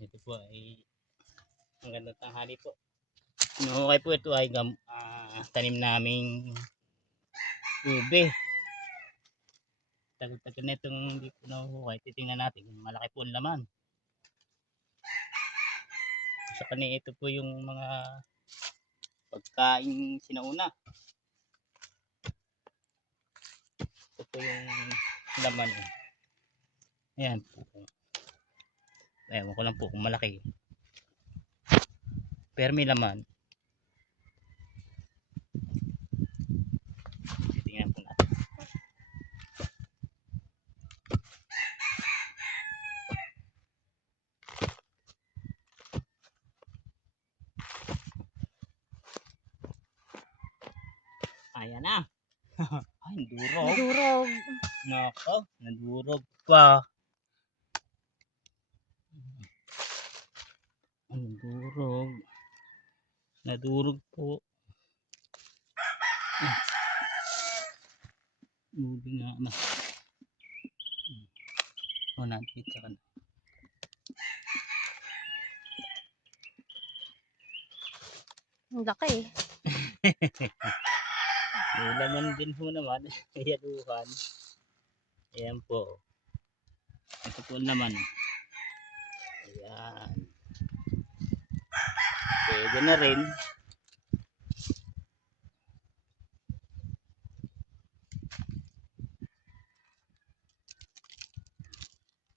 Ito po ay ang ganda tanghali po. Inuhukay po ito ay gam, ah, tanim naming ube. Tagal-tagal na itong hindi po nahuhukay. Titingnan natin kung malaki po ang laman. Sa kanya ito po yung mga pagkain sinauna. Ito po yung laman. Ayan po. Ewan ko lang po kung malaki. Pero may laman. Tingnan po natin. Ayan na. Ay, durog. Durog. Nako, nadurog pa. Ang durog. Nadurog po. Ah. Ubi nga na. O, nakikita ka na. Ang laki. May laman din po naman. Yaduhan. Ayan po. Ito po naman. Ayan. Pwede na rin.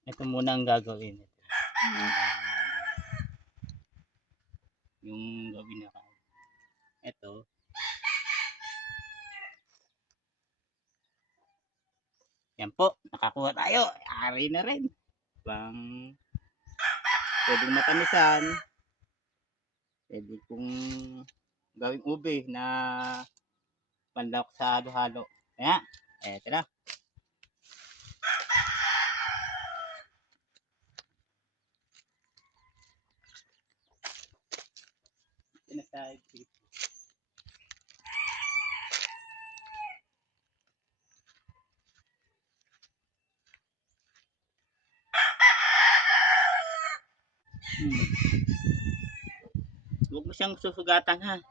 Ito muna ang gagawin. Yung gawin na Ito. Yan po, nakakuha tayo. Ari na rin. Pang pwedeng matamisan. Pwede kong gawing ube na panlawak sa halo-halo. Kaya, eto na. Pinasahid. Hmm. Huwag mo siyang susugatan ha.